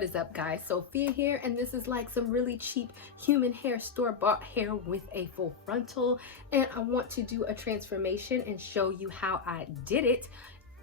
What is up, guys? Sophia here, and this is like some really cheap human hair, store-bought hair with a full frontal, and I want to do a transformation and show you how I did it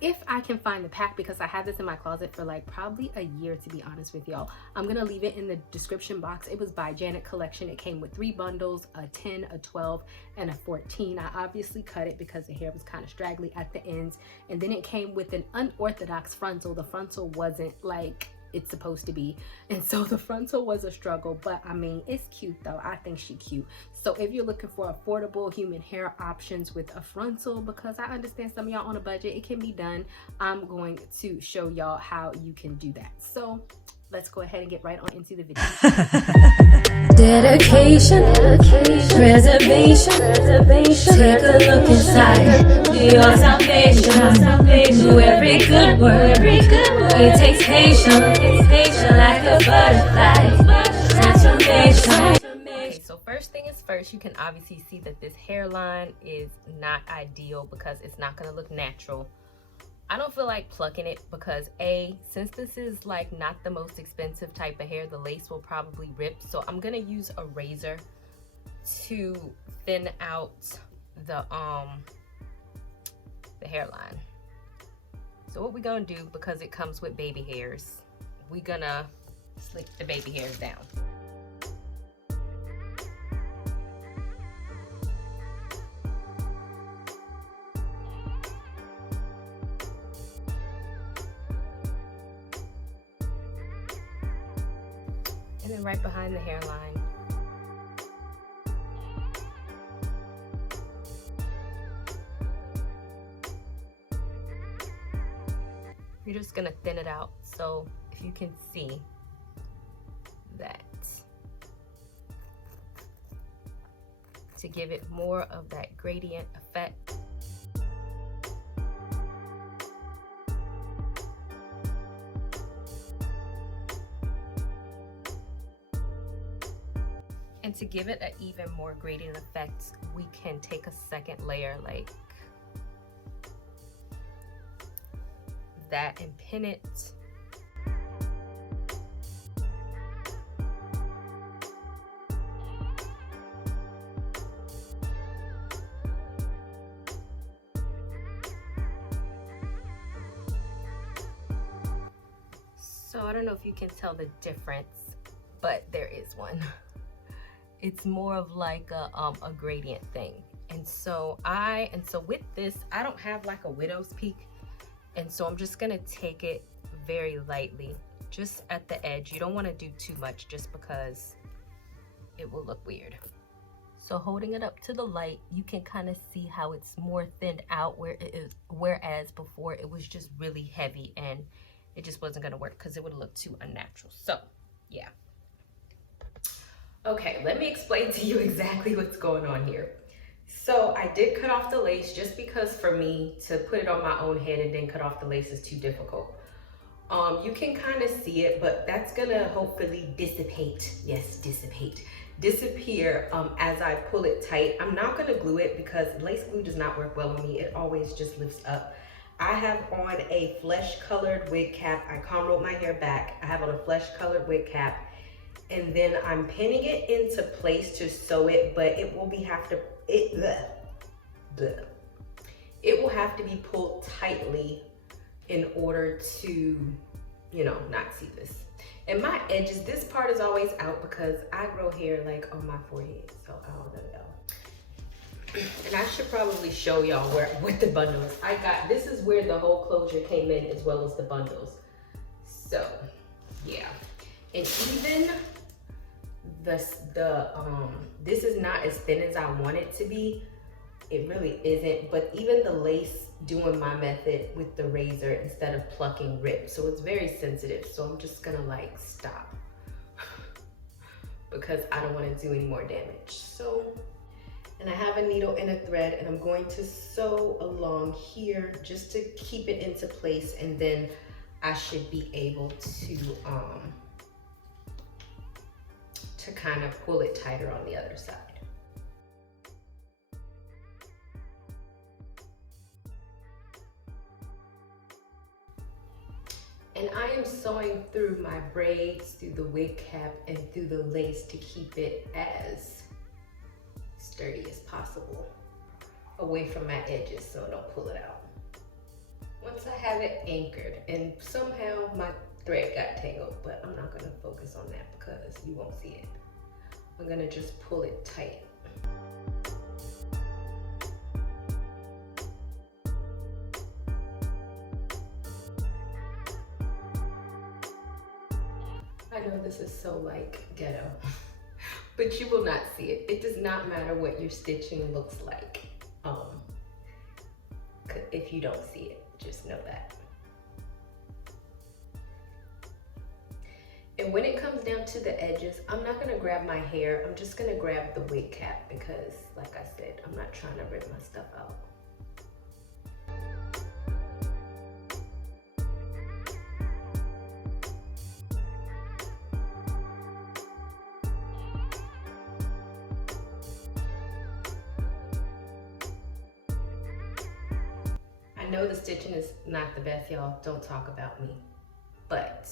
if I can find the pack, because I had this in my closet for like probably a year, to be honest with y'all. I'm gonna leave it in the description box. It was by Janet Collection. It came with 3 bundles, a 10, a 12, and a 14. I obviously cut it because the hair was kind of straggly at the ends, and then it came with an unorthodox frontal. The frontal wasn't like it's supposed to be, and so the frontal was a struggle, but I mean, it's cute though. I think she cute. So if you're looking for affordable human hair options with a frontal, because I understand some of y'all on a budget, it can be done, I'm going to show y'all how you can do that. So let's go ahead and get right on into the video. Dedication, reservation, take a look inside your salvation. Do every good work, it takes patience, like a butterfly, transformation. Okay, so first thing is first, you can obviously see that this hairline is not ideal because it's not gonna look natural. I don't feel like plucking it because since this is like not the most expensive type of hair, the lace will probably rip. So I'm gonna use a razor to thin out the hairline. So what we're gonna do, because it comes with baby hairs, we're gonna slick the baby hairs down. And then right behind the hairline. You're just gonna thin it out. So if you can see that, to give it more of that gradient effect. And to give it an even more gradient effect, we can take a second layer like that and pin it. So I don't know if you can tell the difference, but there is one. It's more of like a gradient thing. And so with this, I don't have like a widow's peak. And so I'm just gonna take it very lightly, just at the edge. You don't wanna do too much just because it will look weird. So holding it up to the light, you can kind of see how it's more thinned out whereas before it was just really heavy and it just wasn't gonna work because it would look too unnatural. So yeah. Okay, let me explain to you exactly what's going on here. So I did cut off the lace just because for me to put it on my own head and then cut off the lace is too difficult. You can kind of see it, but that's gonna hopefully dissipate. Yes, disappear as I pull it tight. I'm not gonna glue it because lace glue does not work well on me. It always just lifts up. I have on a flesh colored wig cap. I comb rolled my hair back. I have on a flesh colored wig cap. And then I'm pinning it into place to sew it, but it will have to be pulled tightly in order to, you know, not see this. And my edges, this part is always out because I grow hair like on my forehead, so I don't know. And I should probably show y'all what the bundles I got. This is where the whole closure came in as well as the bundles. So yeah, and even this is not as thin as I want it to be. It really isn't, but even the lace doing my method with the razor instead of plucking ripped. So it's very sensitive. So I'm just gonna like stop because I don't want to do any more damage. So, and I have a needle and a thread and I'm going to sew along here just to keep it into place, and then I should be able to kind of pull it tighter on the other side. And I am sewing through my braids, through the wig cap, and through the lace to keep it as sturdy as possible away from my edges so I don't pull it out. Once I have it anchored, and somehow my thread got tangled, but I'm not gonna focus on that because you won't see it. I'm gonna just pull it tight. I know this is so like ghetto, but you will not see it. It does not matter what your stitching looks like. If you don't see it, just know that. And when it comes down to the edges, I'm not gonna grab my hair. I'm just gonna grab the wig cap because, like I said, I'm not trying to rip my stuff out. I know the stitching is not the best, y'all. Don't talk about me. But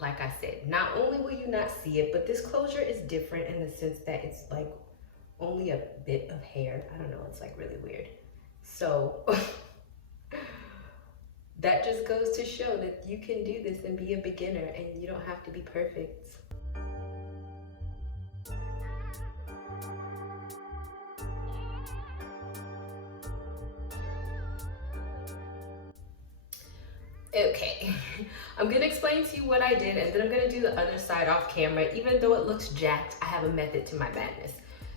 like I said, not only will you not see it, but this closure is different in the sense that it's like only a bit of hair. I don't know, it's like really weird. So that just goes to show that you can do this and be a beginner and you don't have to be perfect. Okay, I'm gonna explain to you what I did and then I'm gonna do the other side off camera. Even though it looks jacked, I have a method to my madness.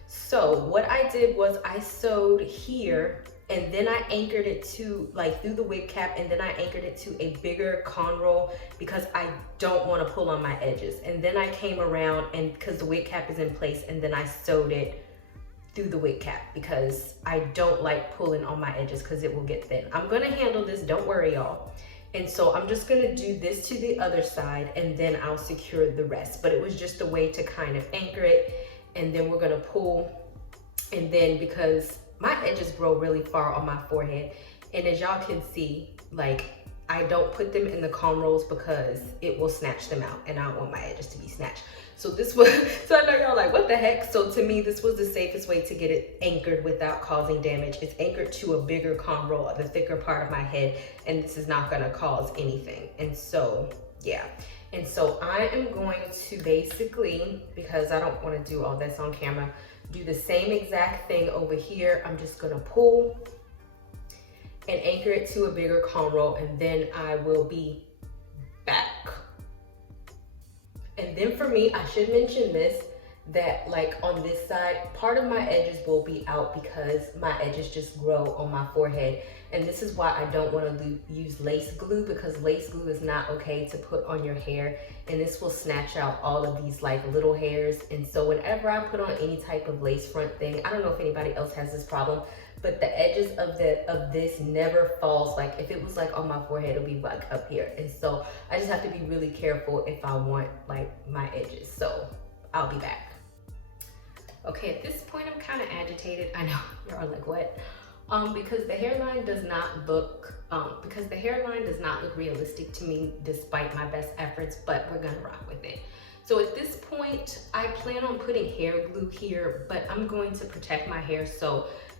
So what I did was I sewed here and then I anchored it to like through the wig cap, and then I anchored it to a bigger con roll because I don't want to pull on my edges. And then I came around and because the wig cap is in place, and then I sewed it through the wig cap because I don't like pulling on my edges because it will get thin. I'm gonna handle this, don't worry y'all. And so I'm just gonna do this to the other side and then I'll secure the rest. But it was just a way to kind of anchor it, and then we're gonna pull. And then because my edges grow really far on my forehead, and as y'all can see, like I don't put them in the comb rolls because it will snatch them out and I don't want my edges to be snatched. So this was, so I know y'all like, what the heck? So to me, this was the safest way to get it anchored without causing damage. It's anchored to a bigger comb roll of the thicker part of my head, and this is not gonna cause anything. And so, yeah. And so I am going to basically, because I don't wanna do all this on camera, do the same exact thing over here. I'm just gonna pull and anchor it to a bigger comb roll, and then I will be back. And then for me, I should mention this, that like on this side, part of my edges will be out because my edges just grow on my forehead. And this is why I don't want to use lace glue, because lace glue is not okay to put on your hair. And this will snatch out all of these like little hairs. And so whenever I put on any type of lace front thing, I don't know if anybody else has this problem, but the edges of this never falls. Like if it was like on my forehead, it'll be like up here. And so I just have to be really careful if I want like my edges. So I'll be back. Okay, at this point I'm kind of agitated. I know, you're like, what? Because the hairline does not look realistic to me despite my best efforts, but we're gonna rock with it. So at this point, I plan on putting hair glue here, but I'm going to protect my hair,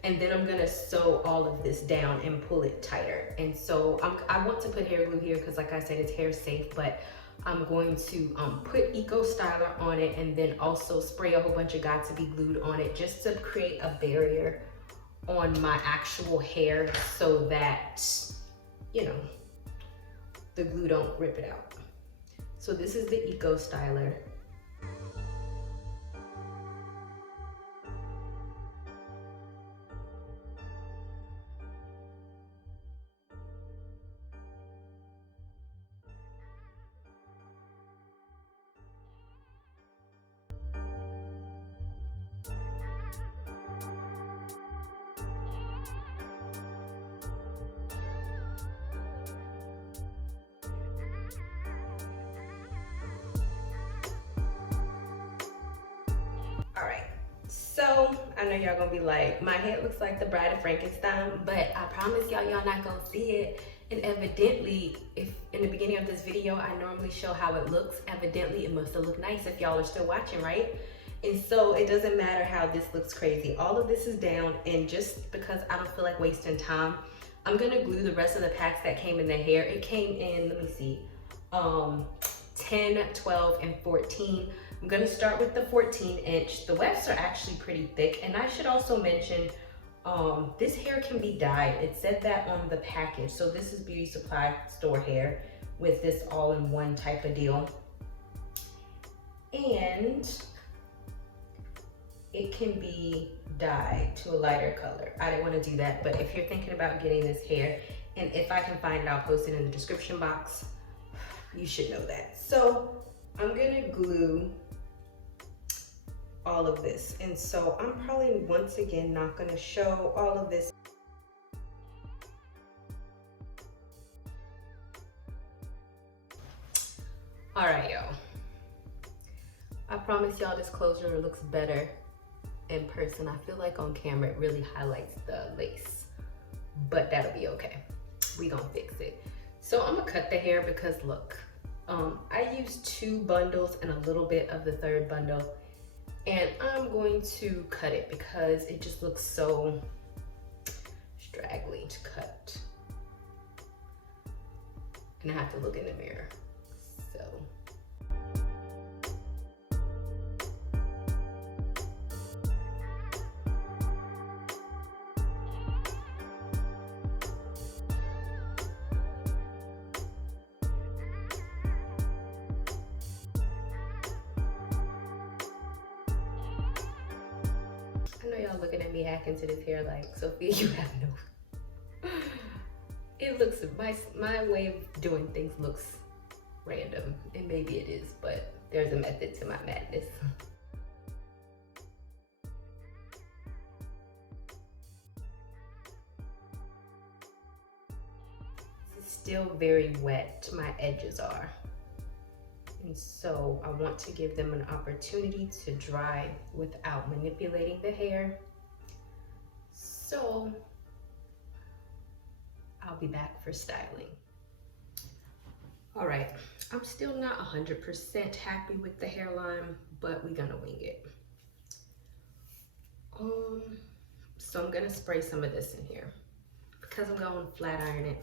and then I'm gonna sew all of this down and pull it tighter. And so I want to put hair glue here because like I said, it's hair safe, but I'm going to put Eco Styler on it and then also spray a whole bunch of Got to Be Glued on it just to create a barrier on my actual hair so that, you know, the glue don't rip it out. So this is the Eco Styler. So I know y'all gonna be like, my head looks like the Bride of Frankenstein, but I promise y'all, y'all not gonna see it. And evidently, if in the beginning of this video, I normally show how it looks, evidently it must have looked nice if y'all are still watching, right? And so it doesn't matter how this looks crazy. All of this is down, and just because I don't feel like wasting time, I'm gonna glue the rest of the packs that came in the hair. It came in, let me see, 10, 12, and 14. I'm gonna start with the 14-inch. The wefts are actually pretty thick, and I should also mention, this hair can be dyed. It said that on the package. So this is beauty supply store hair with this all-in-one type of deal. And it can be dyed to a lighter color. I didn't want to do that, but if you're thinking about getting this hair, and if I can find it, I'll post it in the description box. You should know that. So I'm gonna glue all of this. And so I'm probably once again not gonna show all of this. All right, y'all. I promise y'all this closure looks better in person. I feel like on camera it really highlights the lace, but that'll be okay. We gonna fix it. So I'm gonna cut the hair because look, I used 2 bundles and a little bit of the 3rd bundle, and I'm going to cut it because it just looks so straggly to cut. And I have to look in the mirror, so. I know y'all looking at me hacking to this hair like, Sophia, you have no. It looks, my way of doing things looks random, and maybe it is, but there's a method to my madness. It's still very wet, my edges are. And so I want to give them an opportunity to dry without manipulating the hair. So I'll be back for styling. All right, I'm still not 100% happy with the hairline, but we're gonna wing it. So I'm gonna spray some of this in here because I'm going flat iron it.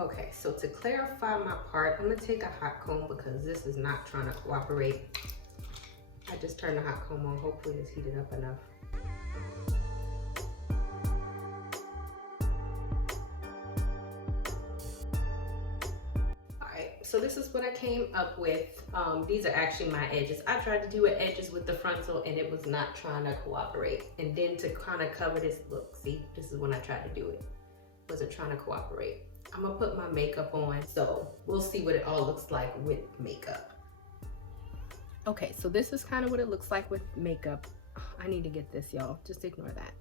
Okay, so to clarify my part, I'm gonna take a hot comb because this is not trying to cooperate. I just turned the hot comb on, hopefully it's heated up enough. Alright, so this is what I came up with. These are actually my edges. I tried to do edges with the frontal and it was not trying to cooperate. And then to kind of cover this, look, see, this is when I tried to do it. Wasn't trying to cooperate. I'm gonna put my makeup on, so we'll see what it all looks like with makeup. Okay, so this is kind of what it looks like with makeup. I need to get this, y'all. Just ignore that.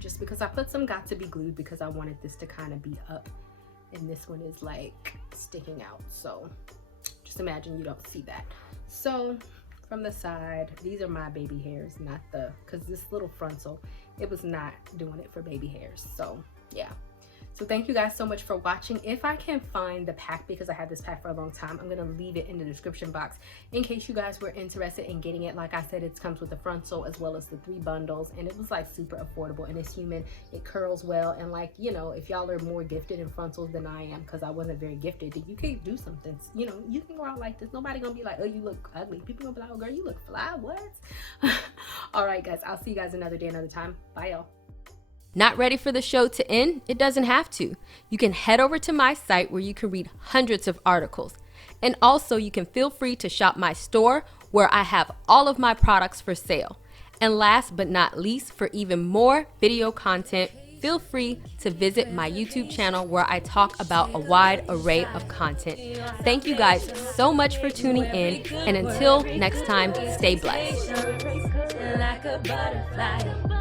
Just because I put some got to be glued because I wanted this to kind of be up, and this one is like sticking out. So just imagine you don't see that. So from the side, these are my baby hairs, not the, because this little frontal, it was not doing it for baby hairs. So yeah. So thank you guys so much for watching. If I can find the pack, because I had this pack for a long time, I'm gonna leave it in the description box in case you guys were interested in getting it. Like I said, it comes with the frontal as well as the 3 bundles, and it was like super affordable, and it's human, it curls well, and like, you know, if y'all are more gifted in frontals than I am, because I wasn't very gifted, then you can do something, you know, you can go out like this. Nobody gonna be like, oh, you look ugly. People gonna be like, oh girl, you look fly, what? All right guys, I'll see you guys another day, another time. Bye y'all. Not ready for the show to end? It doesn't have to. You can head over to my site where you can read hundreds of articles. And also you can feel free to shop my store where I have all of my products for sale. And last but not least, for even more video content, feel free to visit my YouTube channel where I talk about a wide array of content. Thank you guys so much for tuning in, and until next time, stay blessed. Like a butterfly.